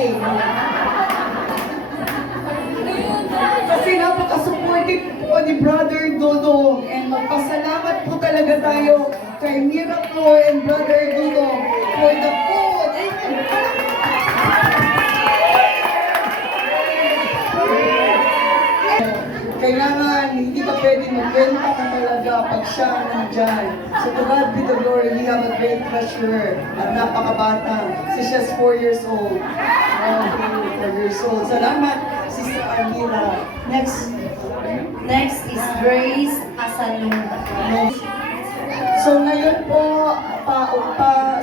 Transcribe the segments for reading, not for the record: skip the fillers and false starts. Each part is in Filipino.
Day. Kasi napaka-supportive po ni Brother Dudong. And magpasalamat po talaga tayo kay Miracle and Brother Dudong for the food. Kailangan, hindi ka pwede magbenta ka talaga pag siya nandyan. So to God be the glory, we have a great treasurer at napakabata. So she's 4 years old. 4 years old. Salamat, Sister Armira. Next is Grace Asalunda. So ngayon po,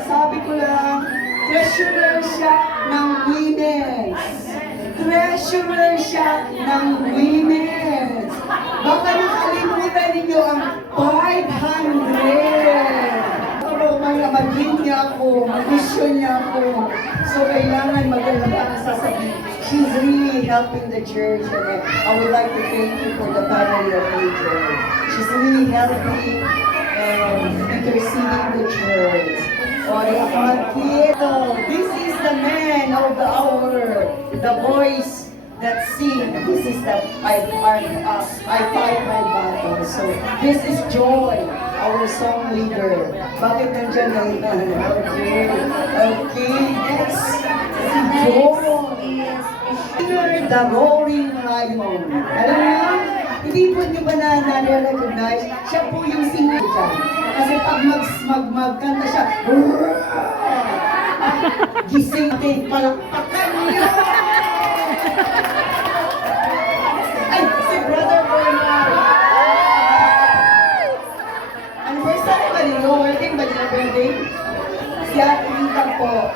sabi ko lang, treasurer siya ng women's. Treasurer siya ng women's. Baka nakalimutan ninyo ang 500. Pero maging niya ako, mag-mission niya ako. So kailangan maganda ang sasabihin. She's really helping the church, and I would like to thank you for the family of Major. She's really helping and interceding the church. This is the man of the hour, the voice that sing. This is the I fight my battle. So this is Joy, our song leader. Bakit nandiyan na ito? Okay, next. Si Joy. The Roaring Lion. Alam niyo, hindi po niyo ba na-recognize? Siya po yung singer dyan. Kasi pag magkanta siya, gising natin, palakpakan niyo! Ay, si Brother Bernard! Anniversary ba ninyo? Wedding ba nila wedding? Si Ate Rita po.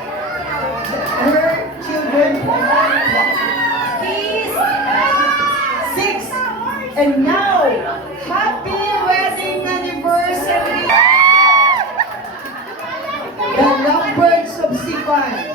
Her children po. Six. And now, happy wedding anniversary! The Lovebirds of Sipan.